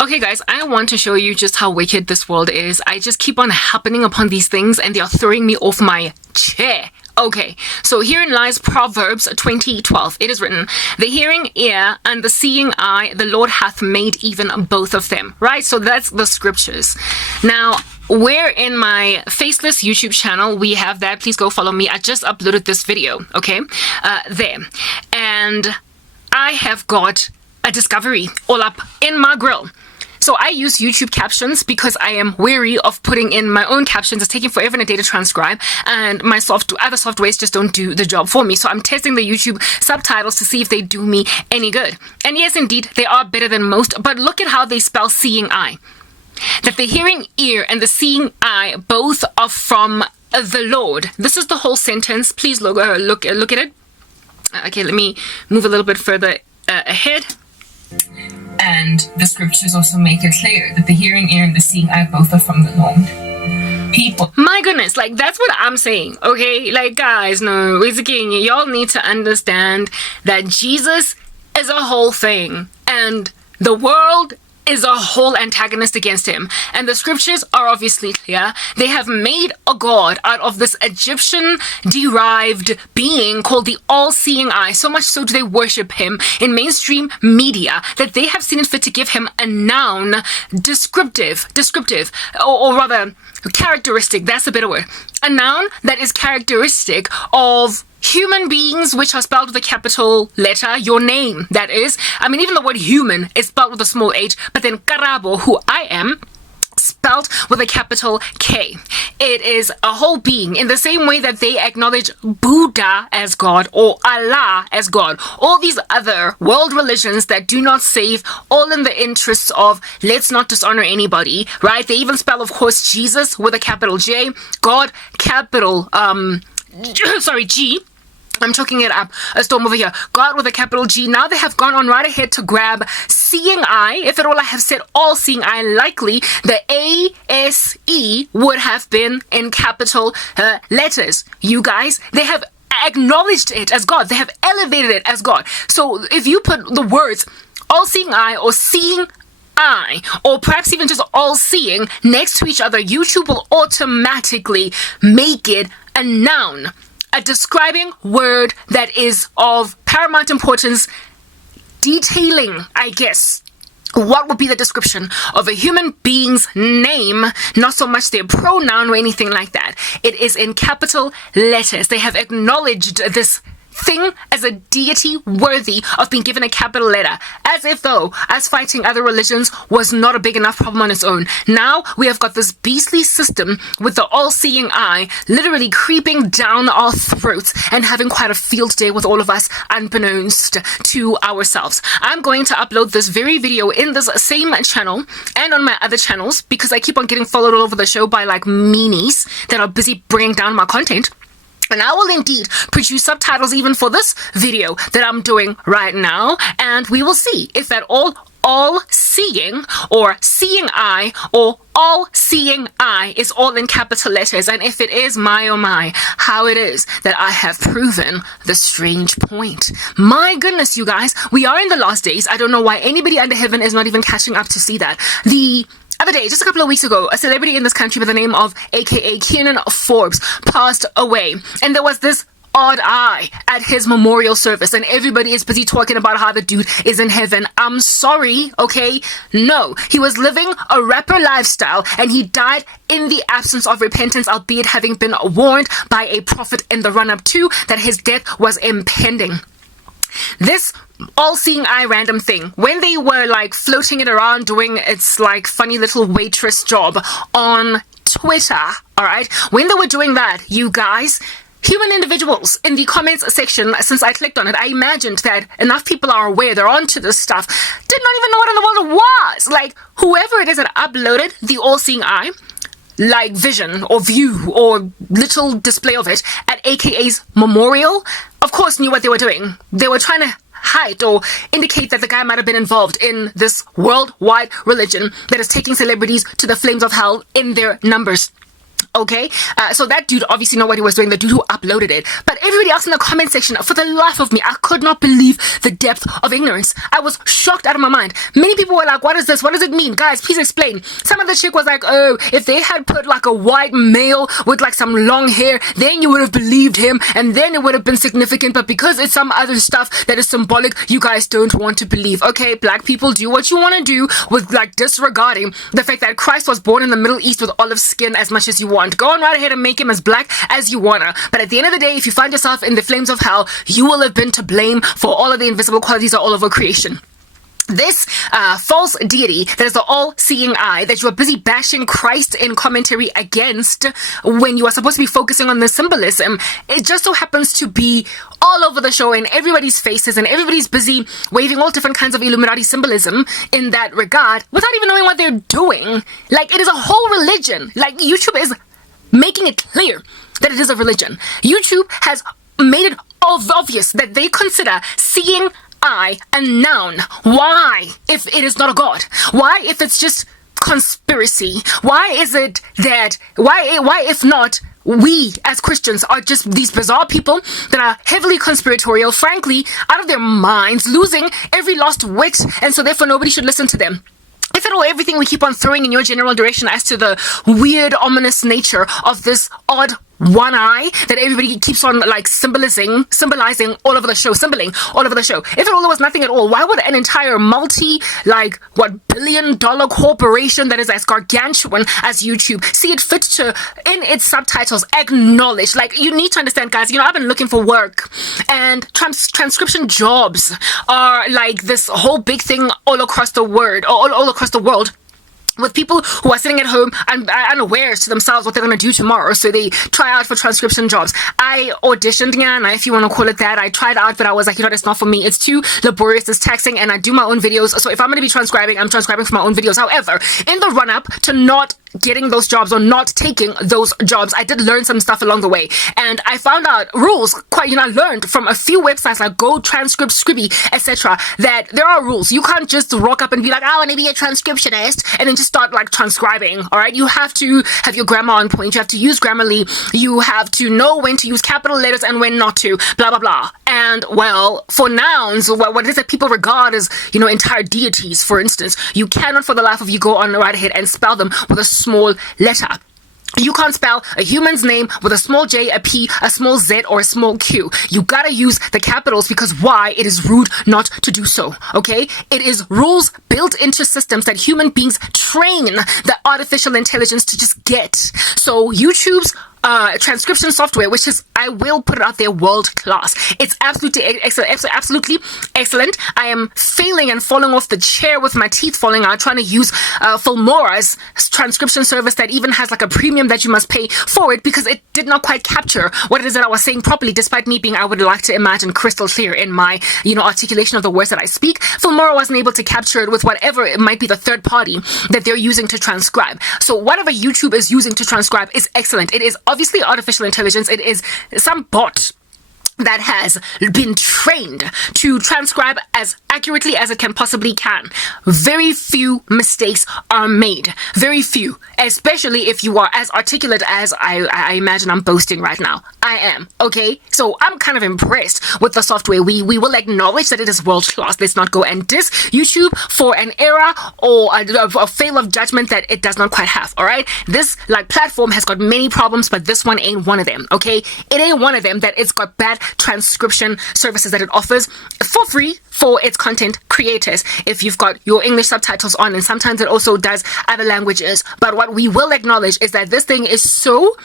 Okay guys, I want to show you just how wicked this world is. I just keep on happening upon these things and they are throwing me off my chair. Okay, so herein lies Proverbs 20:12. It is written, "The hearing ear and the seeing eye, the Lord hath made even both of them." Right? So that's the scriptures. Now, we're in my faceless YouTube channel. We have that. Please go follow me. I just uploaded this video, okay? There. And I have got a discovery all up in my grill. So I use YouTube captions because I am wary of putting in my own captions. It's taking forever and a day to transcribe, and my other softwares just don't do the job for me. So I'm testing the YouTube subtitles to see if they do me any good. And yes, indeed, they are better than most, but look at how they spell seeing eye. That the hearing ear and the seeing eye both are from the Lord. This is the whole sentence. Please look at it. Okay, let me move a little bit further ahead. And the scriptures also make it clear that the hearing ear and the seeing eye both are from the Lord. People, my goodness, like that's what I'm saying, okay? Like guys, no, it's again, y'all need to understand that Jesus is a whole thing and the world is a whole antagonist against him. And the scriptures are obviously clear. They have made a god out of this Egyptian-derived being called the all-seeing eye. So much so do they worship him in mainstream media that they have seen it fit to give him a noun descriptive, or rather characteristic, that's a better word. A noun that is characteristic of human beings, which are spelled with a capital letter, your name, that is. I mean, even the word human is spelled with a small h, but then Karabo, who I am, spelled with a capital K. It is a whole being in the same way that they acknowledge Buddha as God or Allah as God. All these other world religions that do not save, all in the interests of let's not dishonor anybody, right? They even spell, of course, Jesus with a capital J, God, capital, G. I'm talking it up a storm over here. God with a capital G. Now they have gone on right ahead to grab seeing eye. If at all I have said all seeing eye, likely the A-S-E would have been in capital letters. You guys, they have acknowledged it as God. They have elevated it as God. So if you put the words all seeing eye or seeing eye, or perhaps even just all seeing next to each other, YouTube will automatically make it a noun. A describing word that is of paramount importance, detailing, I guess, what would be the description of a human being's name, not so much their pronoun or anything like that. It is in capital letters. They have acknowledged this thing as a deity worthy of being given a capital letter, as if though us fighting other religions was not a big enough problem on its own. Now we have got this beastly system with the all-seeing eye literally creeping down our throats and having quite a field day with all of us unbeknownst to ourselves. I'm going to upload this very video in this same channel and on my other channels because I keep on getting followed all over the show by like meanies that are busy bringing down my content. And I will indeed produce subtitles even for this video that I'm doing right now. And we will see if at all seeing or seeing eye or all seeing eye is all in capital letters. And if it is, my oh my, how it is that I have proven the strange point. My goodness, you guys, we are in the last days. I don't know why anybody under heaven is not even catching up to see that. The other day, just a couple of weeks ago, a celebrity in this country by the name of aka Kiernan Forbes passed away. And there was this odd eye at his memorial service and everybody is busy talking about how the dude is in heaven. I'm sorry, okay? No, he was living a rapper lifestyle and he died in the absence of repentance, albeit having been warned by a prophet in the run-up to that his death was impending. This all-seeing eye random thing, when they were like floating it around doing its like funny little waitress job on Twitter, alright, when they were doing that, you guys, human individuals in the comments section, since I clicked on it, I imagined that enough people are aware, they're onto this stuff, did not even know what in the world it was. Like, whoever it is that uploaded the all-seeing eye, like vision or view or little display of it at AKA's memorial, of course knew what they were doing. They were trying to hide or indicate that the guy might have been involved in this worldwide religion that is taking celebrities to the flames of hell in their numbers. Okay, so that dude obviously knew what he was doing, the dude who uploaded it. But everybody else in the comment section, for the life of me, I could not believe the depth of ignorance. I was shocked out of my mind. Many people were like, what is this? What does it mean? Guys, please explain. Some of the chick was like, oh, if they had put like a white male with like some long hair, then you would have believed him, and then it would have been significant. But because it's some other stuff that is symbolic, you guys don't want to believe. Okay, black people, do what you want to do with like disregarding the fact that Christ was born in the Middle East with olive skin as much as you want. Go on right ahead and make him as black as you wanna. But at the end of the day, if you find yourself in the flames of hell, you will have been to blame for all of the invisible qualities of all over creation. This false deity that is the all-seeing eye that you are busy bashing Christ in commentary against when you are supposed to be focusing on the symbolism, it just so happens to be all over the show in everybody's faces, and everybody's busy waving all different kinds of Illuminati symbolism in that regard without even knowing what they're doing. Like, it is a whole religion. Like, YouTube is making it clear that it is a religion. YouTube has made it obvious that they consider seeing eye a noun. Why, if it is not a god? Why, if it's just conspiracy? Why is it that, why if not, we as Christians are just these bizarre people that are heavily conspiratorial, frankly, out of their minds, losing every lost wit, and so therefore nobody should listen to them? If at all, everything we keep on throwing in your general direction as to the weird, ominous nature of this odd one eye that everybody keeps on like symbolizing all over the show, symboling all over the show. If at all there was nothing at all, why would an entire billion-dollar corporation that is as gargantuan as YouTube see it fit to, in its subtitles, acknowledge? Like, you need to understand, guys, I've been looking for work, and transcription jobs are like this whole big thing all across the world, with people who are sitting at home and unaware to themselves what they're going to do tomorrow, so they try out for transcription jobs. I auditioned, if you want to call it that. I tried out, but I was like, it's not for me. It's too laborious, it's taxing, and I do my own videos. So if I'm going to be transcribing, I'm transcribing for my own videos. However, in the run-up to not getting those jobs or not taking those jobs, I did learn some stuff along the way, and I found out rules I learned from a few websites like Go, Transcript, Scribby, etc., that there are rules. You can't just rock up and be like, I want to be a transcriptionist, and then just start like transcribing. All right, you have to have your grammar on point. You have to use Grammarly. You have to know when to use capital letters and when not to, blah blah blah. And well, for nouns, what it is that people regard as entire deities, for instance, you cannot for the life of you go on right ahead and spell them with a small letter. You can't spell a human's name with a small J, a P, a small Z, or a small Q. You gotta use the capitals, because why? It is rude not to do so, okay? It is rules built into systems that human beings train the artificial intelligence to just get. So YouTube's transcription software, which is, I will put it out there, world class. It's absolutely excellent. I am failing and falling off the chair with my teeth falling out trying to use Filmora's transcription service that even has like a premium that you must pay for it, because it did not quite capture what it is that I was saying properly, despite me being, I would like to imagine, crystal clear in my articulation of the words that I speak. Filmora wasn't able to capture it with whatever it might be the third party that they're using to transcribe. So whatever YouTube is using to transcribe is excellent. It is obviously artificial intelligence. It is some bot that has been trained to transcribe as accurately as it can possibly can. Very few mistakes are made. Very few. Especially if you are as articulate as I imagine I'm boasting right now. I am. Okay? So I'm kind of impressed with the software. We will acknowledge that it is world class. Let's not go and diss YouTube for an error or a fail of judgment that it does not quite have. Alright? This platform has got many problems, but this one ain't one of them. Okay? It ain't one of them that it's got bad transcription services that it offers for free for its content creators if you've got your English subtitles on, and sometimes it also does other languages. But what we will acknowledge is that this thing is so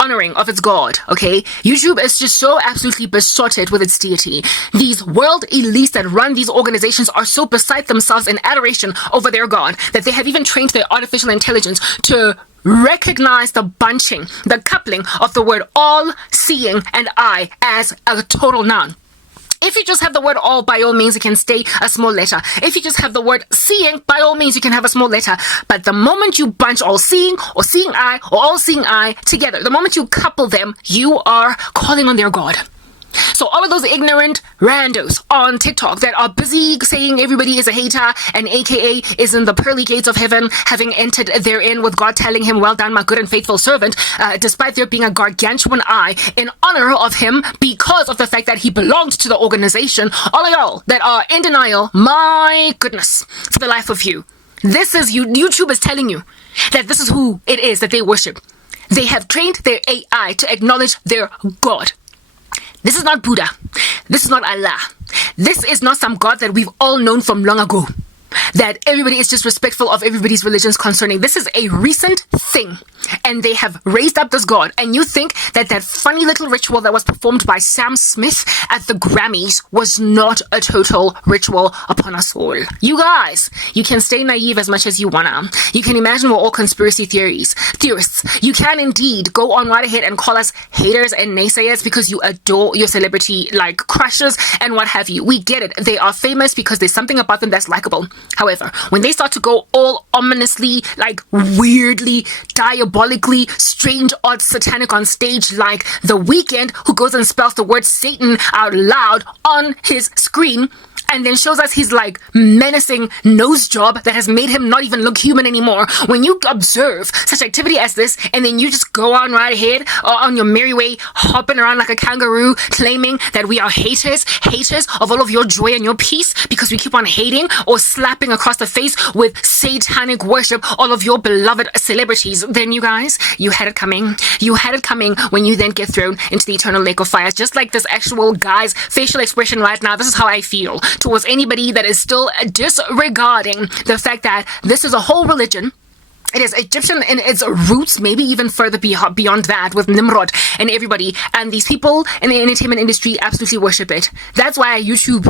honoring of its god, okay? YouTube is just so absolutely besotted with its deity. These world elites that run these organizations are so beside themselves in adoration over their god that they have even trained their artificial intelligence to recognize the bunching, the coupling of the word all, seeing, and I as a total noun. If you just have the word all, by all means, it can stay a small letter. If you just have the word seeing, by all means, you can have a small letter. But the moment you bunch all seeing or seeing eye or all seeing eye together, the moment you couple them, you are calling on their god. So all of those ignorant randos on TikTok that are busy saying everybody is a hater and AKA is in the pearly gates of heaven, having entered therein with God telling him, well done, my good and faithful servant, despite there being a gargantuan eye in honor of him because of the fact that he belonged to the organization. All of y'all that are in denial, my goodness, for the life of you. This is you. YouTube is telling you that this is who it is that they worship. They have trained their AI to acknowledge their God. This is not Buddha. This is not Allah. This is not some God that we've all known from long ago, that everybody is just respectful of everybody's religions concerning. This is a recent thing, and they have raised up this God. And you think that that funny little ritual that was performed by Sam Smith at the Grammys was not a total ritual upon us all. You guys, you can stay naive as much as you wanna. You can imagine we're all conspiracy theorists. You can indeed go on right ahead and call us haters and naysayers because you adore your celebrity like crushes and what have you. We get it. They are famous because there's something about them that's likable. However, when they start to go all ominously, like weirdly, diabolically, strange, odd, satanic on stage, like The Weeknd, who goes and spells the word Satan out loud on his screen, and then shows us his like menacing nose job that has made him not even look human anymore. When you observe such activity as this, and then you just go on right ahead on your merry way, hopping around like a kangaroo, claiming that we are haters of all of your joy and your peace because we keep on hating or slapping across the face with satanic worship all of your beloved celebrities, then you guys, you had it coming. You had it coming when you then get thrown into the eternal lake of fire. Just like this actual guy's facial expression right now, this is how I feel towards anybody that is still disregarding the fact that this is a whole religion. It is Egyptian in its roots, maybe even further beyond that with Nimrod and everybody. And these people in the entertainment industry absolutely worship it. That's why YouTube,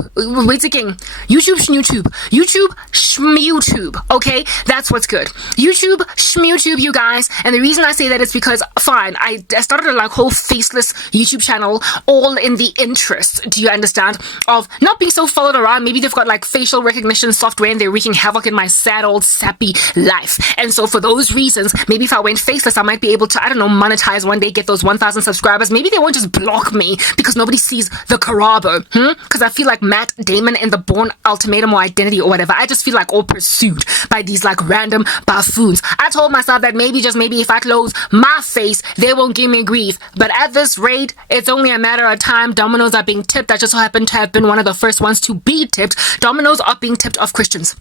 YouTube, okay? That's what's good. YouTube, you guys. And the reason I say that is because, fine, I started a like whole faceless YouTube channel all in the interest, do you understand, of not being so followed around. Maybe they've got like facial recognition software and they're wreaking havoc in my sad old sappy life. And so for those reasons, maybe if I went faceless, I might be able to, I don't know, monetize one day, get those 1,000 subscribers. Maybe they won't just block me because nobody sees the Karabo. Because I feel like Matt Damon in the Bourne Ultimatum or Identity or whatever. I just feel like all pursued by these like random buffoons. I told myself that maybe, just maybe, if I close my face, they won't give me grief. But at this rate, it's only a matter of time. Dominoes are being tipped. I just so happen to have been one of the first ones to be tipped. Dominoes are being tipped off Christians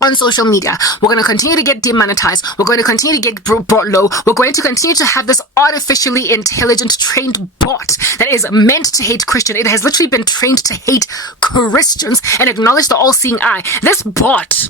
on social media. We're going to continue to get demonetized. We're going to continue to get brought low. We're going to continue to have this artificially intelligent trained bot that is meant to hate Christian. It has literally been trained to hate Christians and acknowledge the all-seeing eye. This bot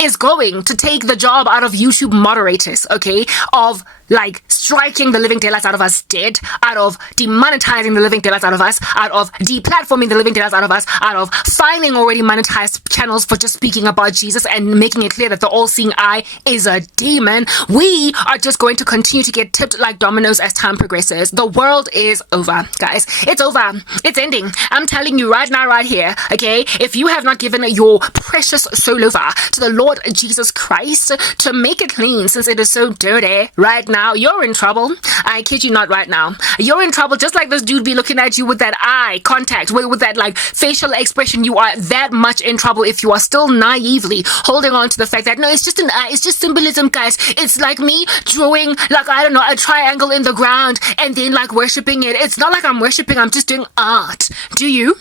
is going to take the job out of YouTube moderators, okay, of like striking the living daylights out of us dead, out of demonetizing the living daylights out of us, out of deplatforming the living daylights out of us, out of fining already monetized channels for just speaking about Jesus and making it clear that the all-seeing eye is a demon. We are just going to continue to get tipped like dominoes as time progresses. The world is over, guys. It's over. It's ending. I'm telling you right now, right here, okay? If you have not given your precious soul over to the Lord Jesus Christ to make it clean, since it is so dirty right now, you're in trouble. I kid you not right now. You're in trouble, just like this dude be looking at you with that eye contact, with that like facial expression. You are that much in trouble if you are still naively holding on to the fact that, no, it's just an eye, it's just symbolism, guys. It's like me drawing, like, I don't know, a triangle in the ground and then like worshipping it. It's not like I'm worshipping, I'm just doing art. Do you?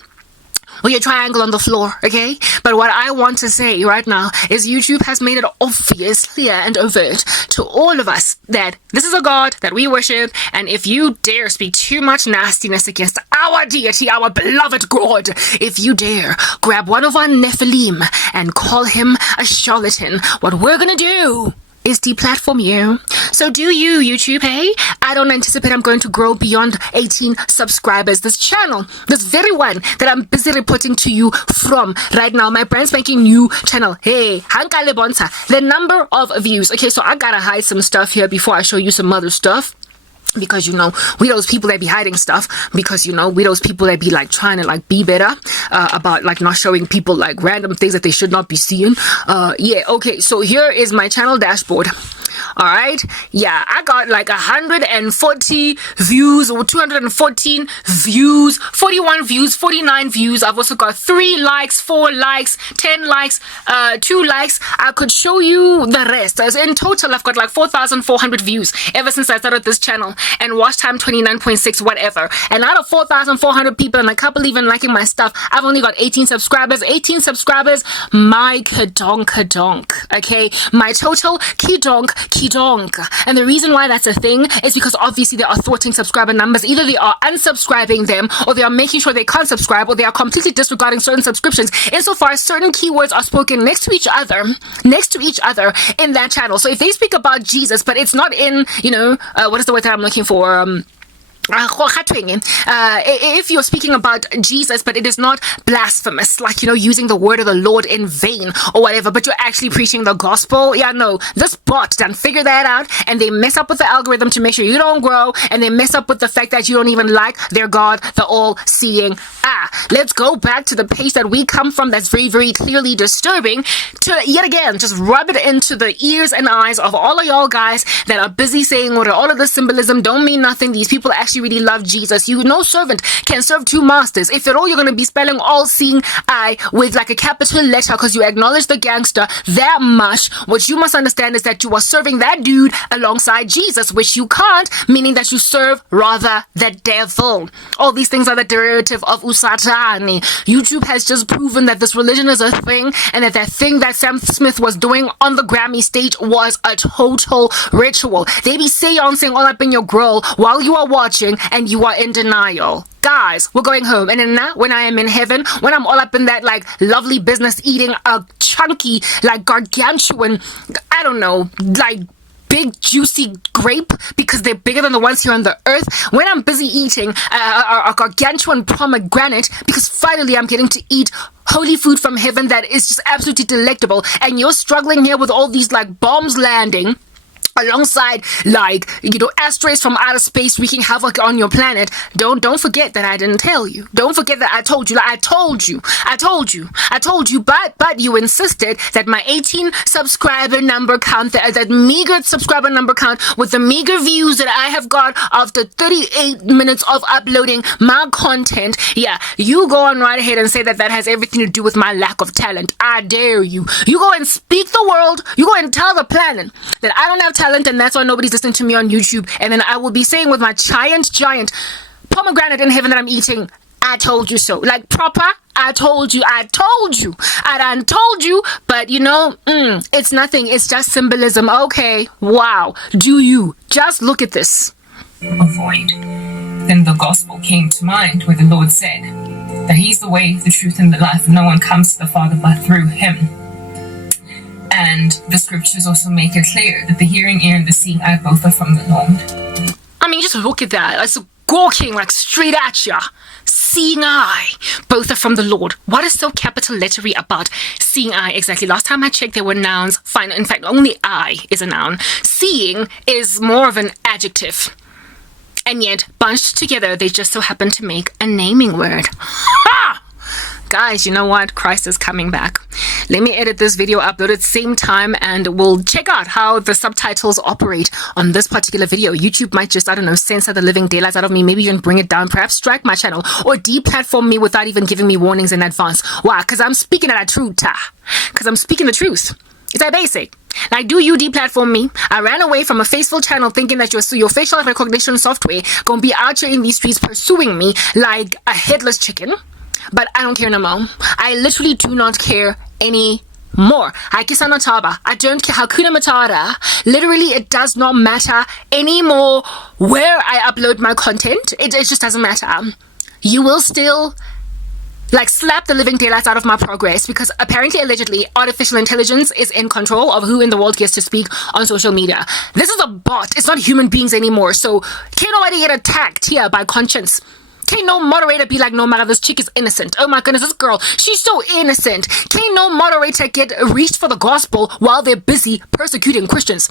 Or your triangle on the floor, okay? But what I want to say right now is YouTube has made it obvious, clear, and overt to all of us that this is a God that we worship, and if you dare speak too much nastiness against our deity, our beloved God, if you dare grab one of our Nephilim and call him a charlatan, what we're gonna do is deplatform you. So do you, YouTube, hey? I don't anticipate I'm going to grow beyond 18 subscribers. This channel, this very one that I'm busy reporting to you from right now, my brand spanking new channel, hey, Hankale Bonta, the number of views. Okay, so I gotta hide some stuff here before I show you some other stuff. Because, you know, we those people that be hiding stuff. Because, you know, we those people that be like trying to like be better about like not showing people like random things that they should not be seeing. Yeah, okay, so here is my channel dashboard. All right. Yeah, I got like 140 views or 214 views, 41 views, 49 views. I've also got 3 likes, 4 likes, 10 likes, 2 likes. I could show you the rest. As in total, I've got like 4,400 views ever since I started this channel, and watch time 29.6 whatever. And out of 4,400 people and a couple even liking my stuff, I've only got 18 subscribers. 18 subscribers, my kadonk. Okay, my total kidonk. And the reason why that's a thing is because obviously they are thwarting subscriber numbers. Either they are unsubscribing them, or they are making sure they can't subscribe, or they are completely disregarding certain subscriptions insofar as certain keywords are spoken next to each other in that channel. So if they speak about Jesus, but it's not in, what is the word that I'm looking for? If you're speaking about Jesus, but it is not blasphemous, like, using the word of the Lord in vain or whatever, but you're actually preaching the gospel, this bot done figure that out, and they mess up with the algorithm to make sure you don't grow, and they mess up with the fact that you don't even like their God, the all-seeing. Let's go back to the page that we come from that's very, very clearly disturbing, to yet again just rub it into the ears and eyes of all of y'all guys that are busy saying all of the symbolism don't mean nothing. These people actually really love Jesus. No servant can serve 2 masters. If at all, you're going to be spelling all-seeing I with like a capital letter because you acknowledge the gangster that much. What you must understand is that you are serving that dude alongside Jesus, which you can't, meaning that you serve rather the devil. All these things are the derivative of Usatani. YouTube has just proven that this religion is a thing, and that thing that Sam Smith was doing on the Grammy stage was a total ritual. They be seancing all up in your grill while you are watching, and you are in denial. Guys, we're going home, and then when I am in heaven, when I'm all up in that like lovely business eating a chunky, like gargantuan, I don't know, like big juicy grape, because they're bigger than the ones here on the earth, when I'm busy eating a gargantuan pomegranate, because finally I'm getting to eat holy food from heaven that is just absolutely delectable, and you're struggling here with all these like bombs landing alongside asteroids from outer space wreaking havoc on your planet. Don't forget that I didn't tell you. Don't forget that I told you. Like, I told you, but you insisted that my 18 subscriber number count, that meager subscriber number count with the meager views that I have got after 38 minutes of uploading my content, you go on right ahead and say that has everything to do with my lack of talent. I dare you. You go and speak the world. You go and tell the planet that I don't have talent, and that's why nobody's listening to me on YouTube. And then I will be saying with my giant pomegranate in heaven that I'm eating, I told you so. Like proper, I told you. I done told you, but it's nothing. It's just symbolism. Okay, wow. Do you? Just look at this. Avoid. Then the gospel came to mind, where the Lord said that He's the way, the truth, and the life, and no one comes to the Father but through Him. And the scriptures also make it clear that the hearing ear and the seeing eye both are from the Lord. I mean, just look at that. It's gawking like straight at ya. Seeing eye, both are from the Lord. What is so capital lettery about seeing eye exactly? Last time I checked, there were nouns. Fine. In fact, only eye is a noun. Seeing is more of an adjective. And yet, bunched together, they just so happen to make a naming word. Ha! Guys, you know what? Christ is coming back. Let me edit this video, upload it same time, and we'll check out how the subtitles operate on this particular video. YouTube might just, censor the living daylights out of me, maybe even bring it down, perhaps strike my channel, or deplatform me without even giving me warnings in advance. Why? Because I'm speaking the truth. Because I'm speaking the truth. It's that basic. Like, do you deplatform me? I ran away from a faithful channel thinking that your facial recognition software gonna be out here in these streets pursuing me like a headless chicken. But I don't care no more. I literally do not care anymore. I don't care. Hakuna Matata. Literally, it does not matter anymore where I upload my content. It just doesn't matter. You will still slap the living daylights out of my progress, because apparently, allegedly, artificial intelligence is in control of who in the world gets to speak on social media. This is a bot. It's not human beings anymore. So can't nobody get attacked here by conscience. Can't no moderator be like, no matter, this chick is innocent. Oh my goodness, this girl, she's so innocent. Can't no moderator get reached for the gospel while they're busy persecuting Christians?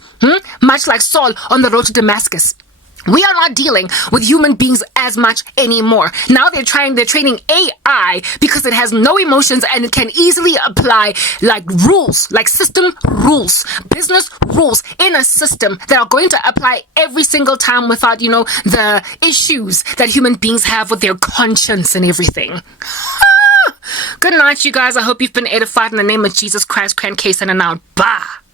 Much like Saul on the road to Damascus. We are not dealing with human beings as much anymore. Now they're training AI because it has no emotions and it can easily apply like rules, like system rules, business rules in a system that are going to apply every single time without, the issues that human beings have with their conscience and everything. Good night, you guys. I hope you've been edified in the name of Jesus Christ. Cran Case and out. Bye.